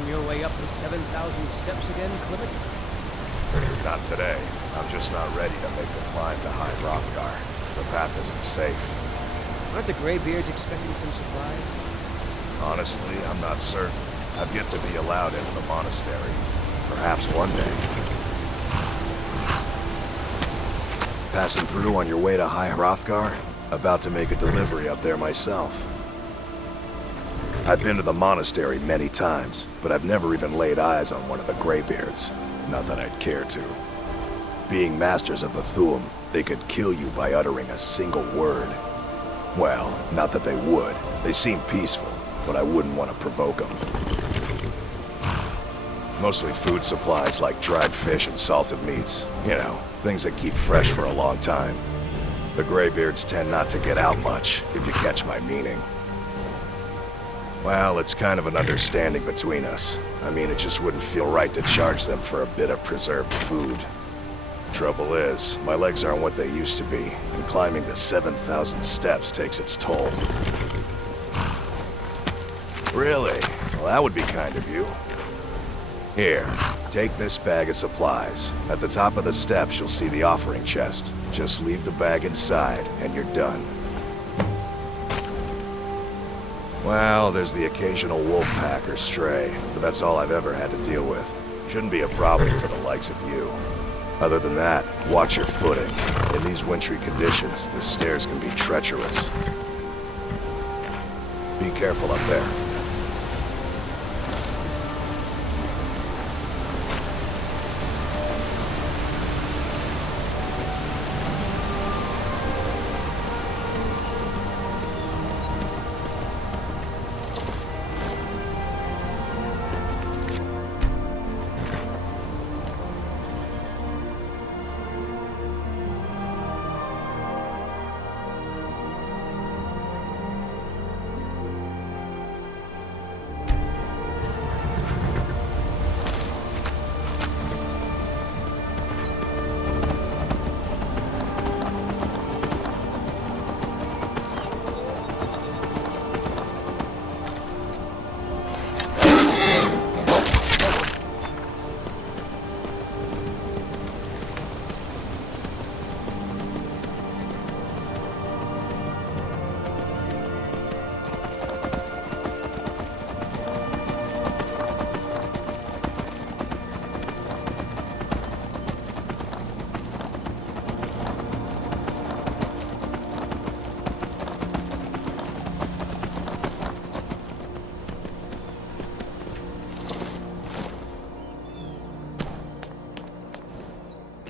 on your way up the 7,000 steps again, Clement? Not today. I'm just not ready to make the climb to High Hrothgar. The path isn't safe. Aren't the Greybeards expecting some supplies? Honestly, I'm not certain. I've yet to be allowed into the monastery. Perhaps one day. Passing through on your way to High Hrothgar? About to make a delivery up there myself. I've been to the monastery many times, but I've never even laid eyes on one of the Greybeards. Not that I'd care to. Being masters of the Thu'um, they could kill you by uttering a single word. Well, not that they would. They seem peaceful, but I wouldn't want to provoke them. Mostly food supplies like dried fish and salted meats. You know, things that keep fresh for a long time. The Greybeards tend not to get out much, if you catch my meaning. Well, it's kind of an understanding between us. I mean, it just wouldn't feel right to charge them for a bit of preserved food. Trouble is, my legs aren't what they used to be, and climbing the 7,000 steps takes its toll. Really? Well, that would be kind of you. Here, take this bag of supplies. At the top of the steps, you'll see the offering chest. Just leave the bag inside, and you're done. Well, there's the occasional wolf pack or stray, but that's all I've ever had to deal with. Shouldn't be a problem for the likes of you. Other than that, watch your footing. In these wintry conditions, the stairs can be treacherous. Be careful up there.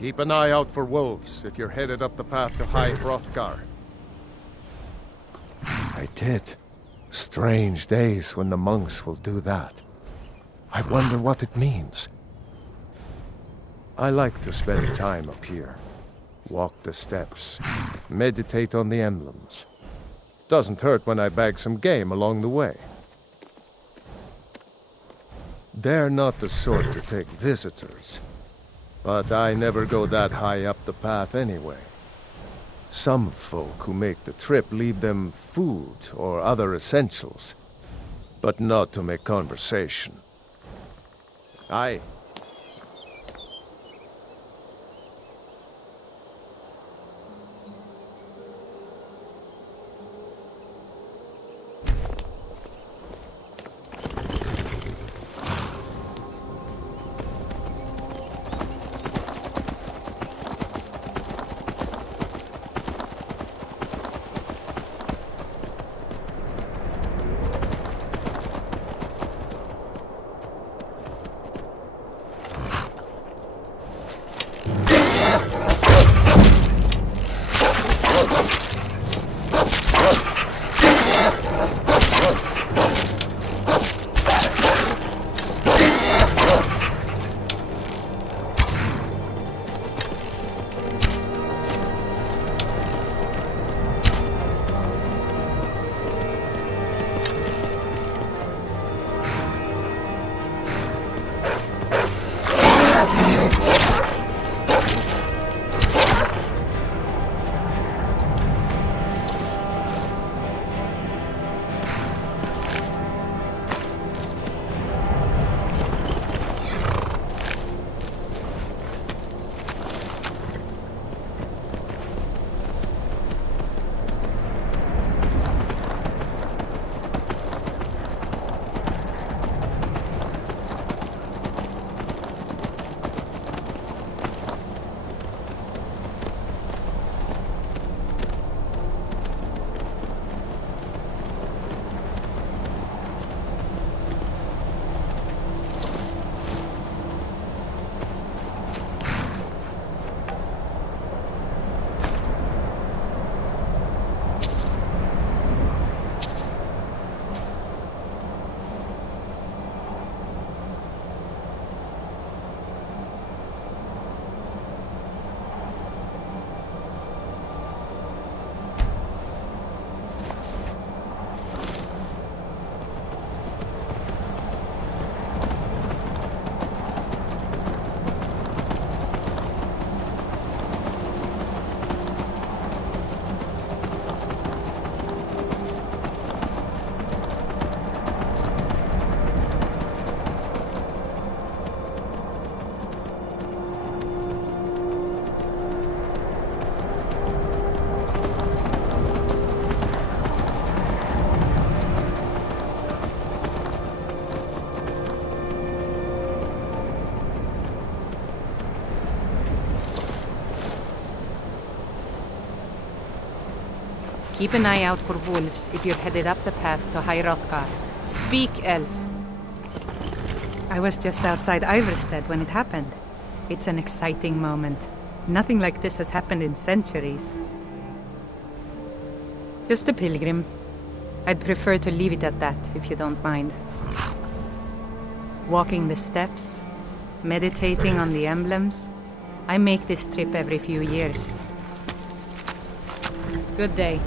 Keep an eye out for wolves if you're headed up the path to High Hrothgar. I did. Strange days when the monks will do that. I wonder what it means. I like to spend time up here. Walk the steps, meditate on the emblems. Doesn't hurt when I bag some game along the way. They're not the sort to take visitors. But I never go that high up the path anyway. Some folk who make the trip leave them food or other essentials, but not to make conversation. Aye. Keep an eye out for wolves if you're headed up the path to High Hrothgar. Speak, elf. I was just outside Iverstead when it happened. It's an exciting moment. Nothing like this has happened in centuries. Just a pilgrim. I'd prefer to leave it at that, if you don't mind. Walking the steps, meditating on the emblems. I make this trip every few years. Good day.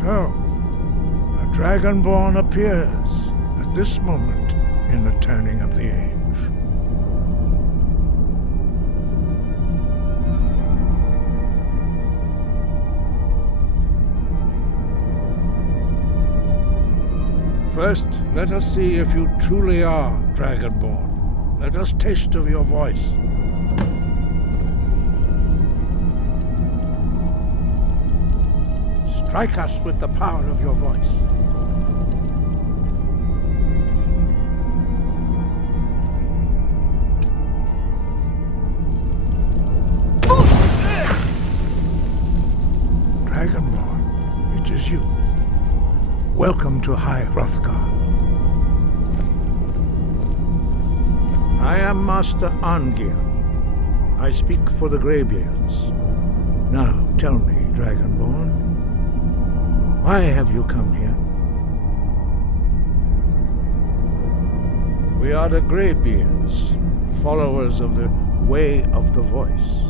So, a Dragonborn appears at this moment in the turning of the age. First, let us see if you truly are Dragonborn. Let us taste of your voice. Strike us with the power of your voice. Dragonborn, it is you. Welcome to High Hrothgar. I am Master Arngeir. I speak for the Greybeards. Now, tell me, Dragonborn, why have you come here? We are the Greybeards, followers of the Way of the Voice.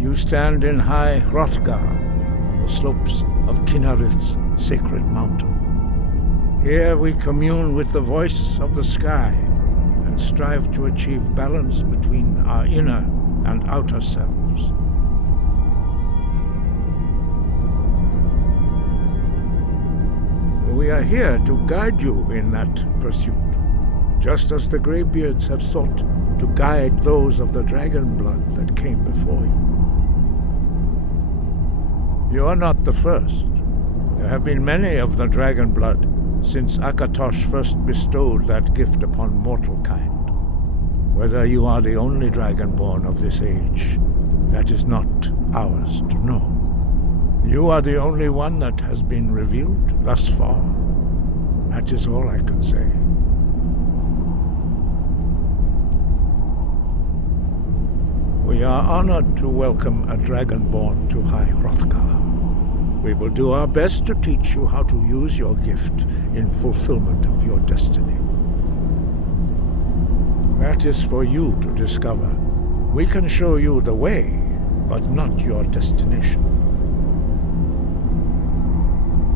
You stand in High Hrothgar, on the slopes of Kinnarith's sacred mountain. Here we commune with the voice of the sky and strive to achieve balance between our inner and outer selves. We are here to guide you in that pursuit, just as the Greybeards have sought to guide those of the dragon blood that came before you. You are not the first. There have been many of the dragon blood since Akatosh first bestowed that gift upon mortal kind. Whether you are the only dragonborn of this age, that is not ours to know. You are the only one that has been revealed thus far. That is all I can say. We are honored to welcome a dragonborn to High Hrothgar. We will do our best to teach you how to use your gift in fulfillment of your destiny. That is for you to discover. We can show you the way, but not your destination.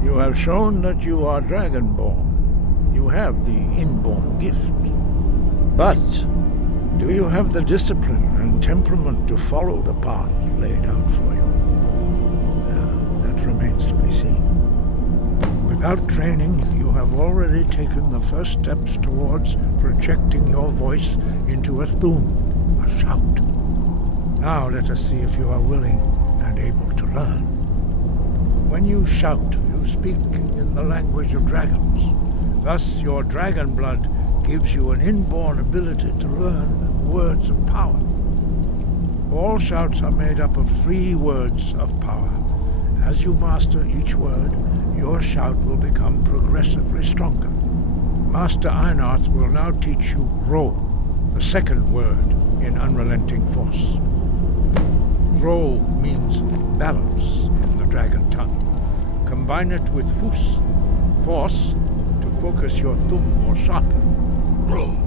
You have shown that you are Dragonborn. You have the inborn gift. But do you have the discipline and temperament to follow the path laid out for you? That remains to be seen. Without training, you have already taken the first steps towards projecting your voice into a thum, a shout. Now let us see if you are willing and able to learn. When you shout, you speak in the language of dragons. Thus, your dragon blood gives you an inborn ability to learn words of power. All shouts are made up of 3 words of power. As you master each word, your shout will become progressively stronger. Master Einarth will now teach you Ro, the second word in Unrelenting Force. Ro means balance in the dragon tongue. Combine it with Fus, force, to focus your thumb more sharply. Ro.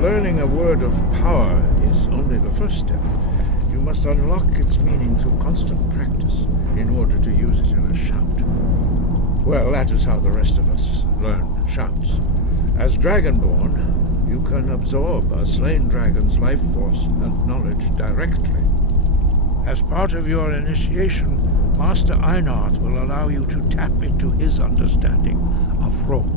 Learning a word of power is only the first step. You must unlock its meaning through constant practice in order to use it in a shout. Well, that is how the rest of us learn shouts. As Dragonborn, you can absorb a slain dragon's life force and knowledge directly. As part of your initiation, Master Einarth will allow you to tap into his understanding of Ro.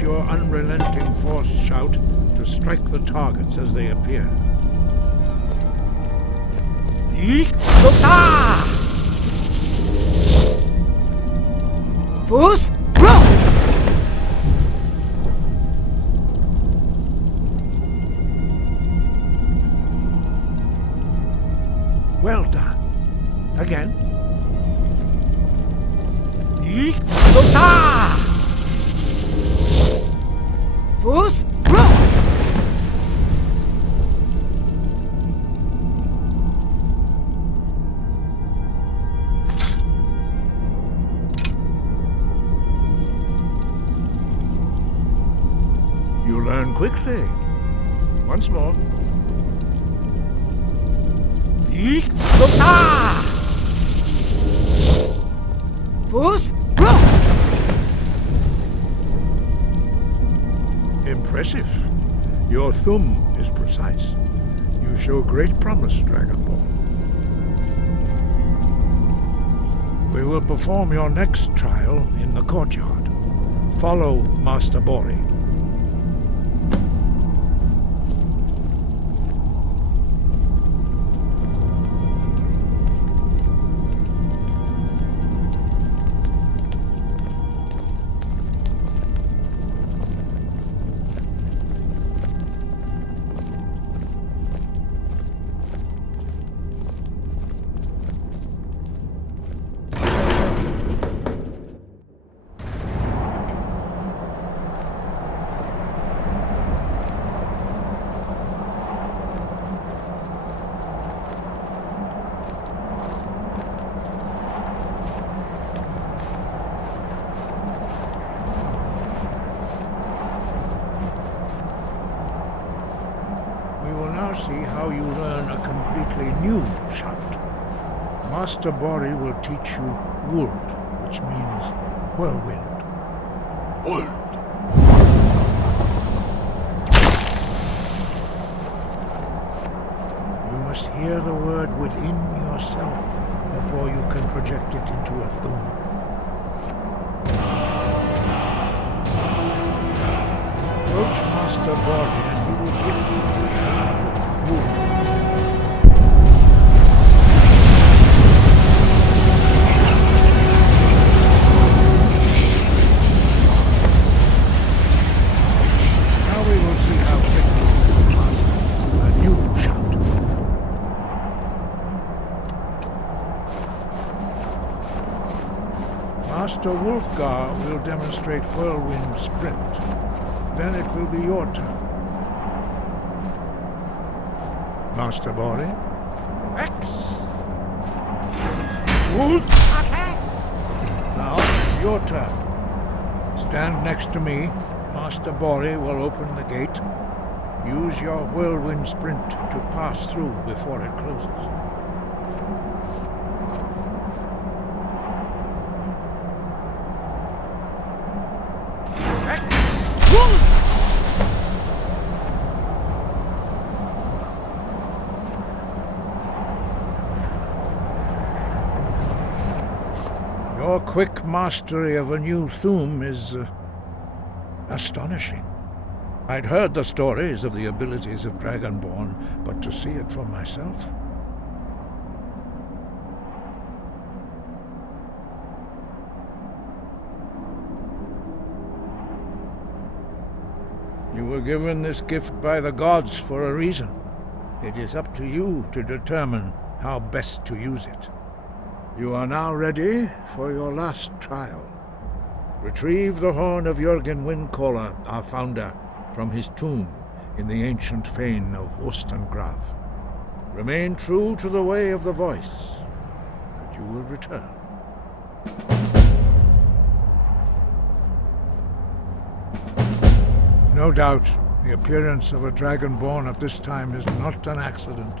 Your unrelenting force shout to strike the targets as they appear. Fus, Ro! Fus, roll! You learn quickly. Once more. Fus, roll! Impressive. Your thumb is precise. You show great promise, Dragonborn. We will perform your next trial in the courtyard. Follow Master Bori. See how you learn a completely new shout. Master Bori will teach you Wuld, which means whirlwind. Wuld. You must hear the word within yourself before you can project it into a thum. Approach Master Bori and he will gift you the shout of now we will see how quickly you can master a new shout. Master Wulfgar will demonstrate Whirlwind Sprint. Then it will be your turn. Master Bori. X. Wolf. Now it's your turn. Stand next to me. Master Bori will open the gate. Use your whirlwind sprint to pass through before it closes. Your quick mastery of a new thum is astonishing. I'd heard the stories of the abilities of Dragonborn, but to see it for myself... You were given this gift by the gods for a reason. It is up to you to determine how best to use it. You are now ready for your last trial. Retrieve the horn of Jürgen Windcaller, our founder, from his tomb in the ancient fane of Ostengrav. Remain true to the way of the voice, and you will return. No doubt, the appearance of a Dragonborn at this time is not an accident.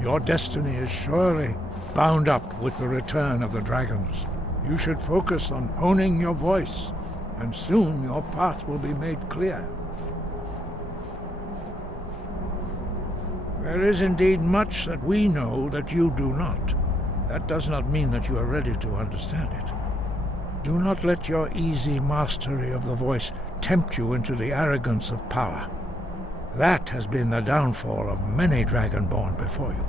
Your destiny is surely bound up with the return of the dragons. You should focus on honing your voice, and soon your path will be made clear. There is indeed much that we know that you do not. That does not mean that you are ready to understand it. Do not let your easy mastery of the voice tempt you into the arrogance of power. That has been the downfall of many Dragonborn before you.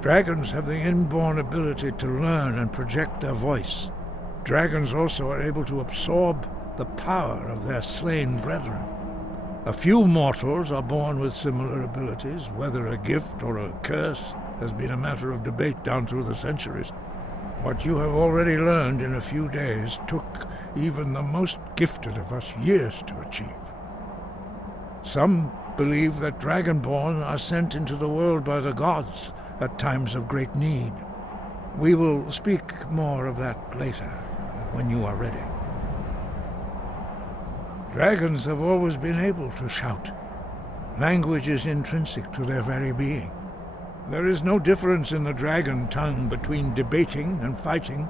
Dragons have the inborn ability to learn and project their voice. Dragons also are able to absorb the power of their slain brethren. A few mortals are born with similar abilities. Whether a gift or a curse has been a matter of debate down through the centuries. What you have already learned in a few days took even the most gifted of us years to achieve. Some believe that Dragonborn are sent into the world by the gods at times of great need. We will speak more of that later, when you are ready. Dragons have always been able to shout. Language is intrinsic to their very being. There is no difference in the dragon tongue between debating and fighting.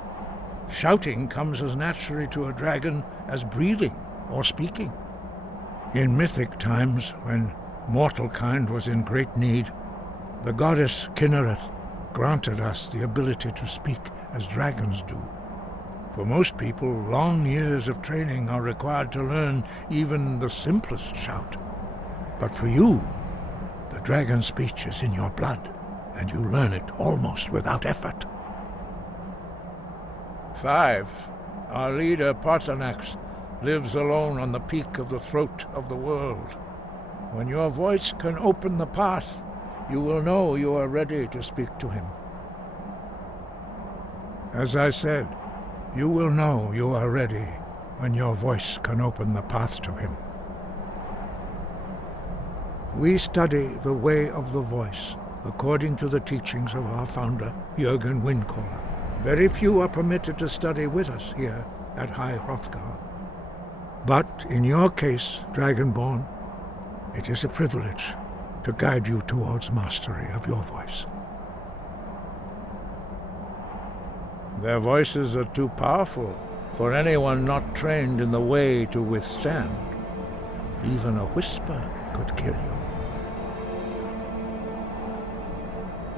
Shouting comes as naturally to a dragon as breathing or speaking. In mythic times, when mortal kind was in great need, the goddess Kinnereth granted us the ability to speak as dragons do. For most people, long years of training are required to learn even the simplest shout. But for you, the dragon speech is in your blood, and you learn it almost without effort. 5. Our leader, Parthenax, lives alone on the peak of the throat of the world. When your voice can open the path, you will know you are ready to speak to him. As I said, you will know you are ready when your voice can open the path to him. We study the way of the voice, according to the teachings of our founder, Jürgen Windcaller. Very few are permitted to study with us here at High Hrothgar. But in your case, Dragonborn, it is a privilege to guide you towards mastery of your voice. Their voices are too powerful for anyone not trained in the way to withstand. Even a whisper could kill you.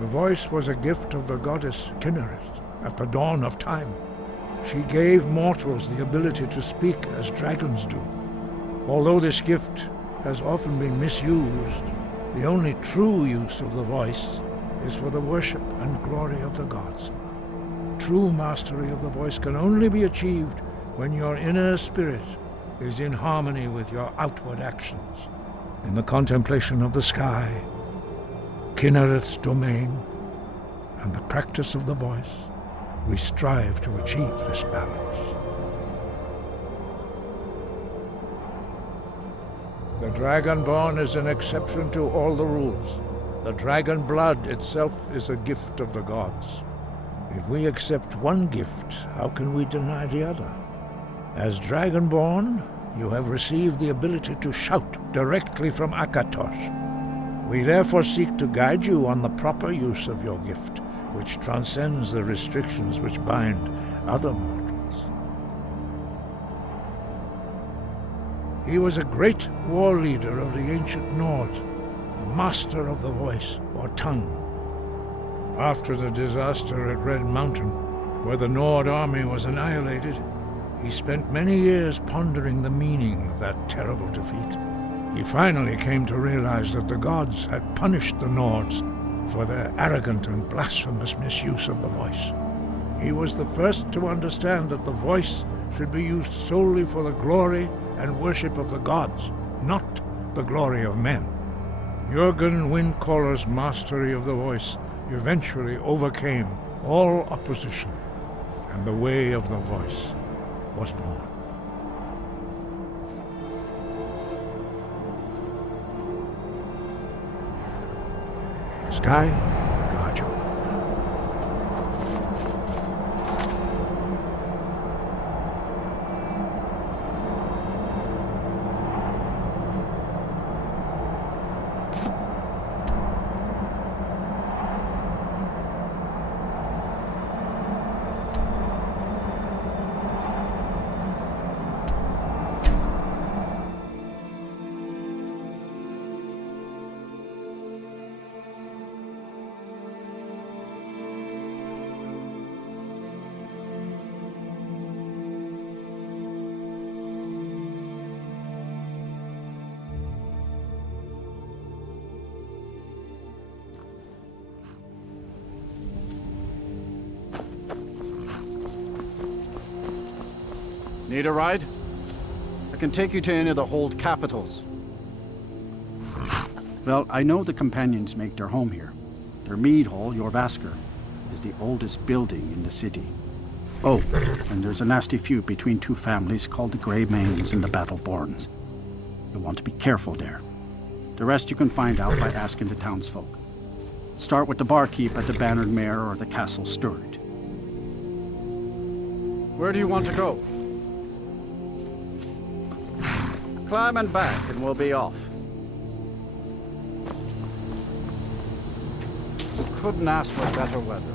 The voice was a gift of the goddess Kinnereth at the dawn of time. She gave mortals the ability to speak as dragons do. Although this gift has often been misused, the only true use of the voice is for the worship and glory of the gods. True mastery of the voice can only be achieved when your inner spirit is in harmony with your outward actions. In the contemplation of the sky, Kinnereth's domain, and the practice of the voice, we strive to achieve this balance. The Dragonborn is an exception to all the rules. The dragon blood itself is a gift of the gods. If we accept one gift, how can we deny the other? As Dragonborn, you have received the ability to shout directly from Akatosh. We therefore seek to guide you on the proper use of your gift, which transcends the restrictions which bind other mortals. He was a great war leader of the ancient Nords, a master of the voice, or tongue. After the disaster at Red Mountain, where the Nord army was annihilated, he spent many years pondering the meaning of that terrible defeat. He finally came to realize that the gods had punished the Nords for their arrogant and blasphemous misuse of the voice. He was the first to understand that the voice should be used solely for the glory and worship of the gods, not the glory of men. Jürgen Windcaller's mastery of the voice eventually overcame all opposition, and the way of the voice was born. Sky, guard you. Need a ride? I can take you to any of the hold capitals. Well, I know the companions make their home here. Their mead hall, Jorvaskr, is the oldest building in the city. Oh, and there's a nasty feud between two families called the Grey Mains and the Battleborns. You'll want to be careful there. The rest you can find out by asking the townsfolk. Start with the barkeep at the Bannered Mare or the Castle Steward. Where do you want to go? Climb and back and we'll be off. Couldn't ask for better weather.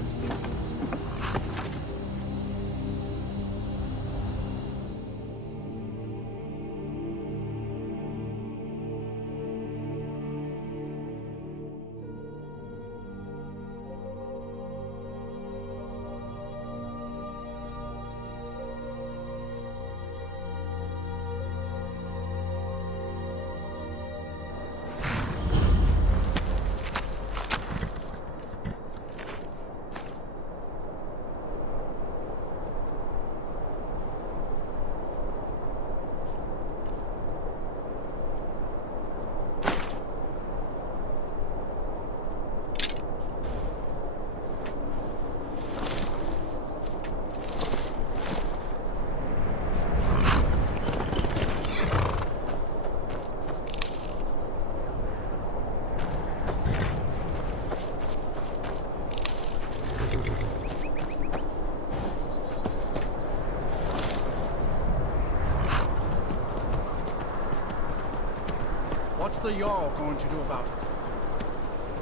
What's the Jarl going to do about it?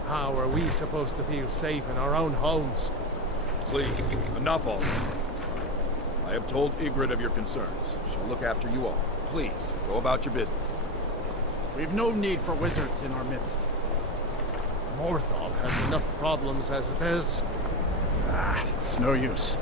How are we supposed to feel safe in our own homes? Please, enough already. I have told Ygritte of your concerns. She'll look after you all. Please, go about your business. We've no need for wizards in our midst. Morthal has enough problems as it is. It's no use.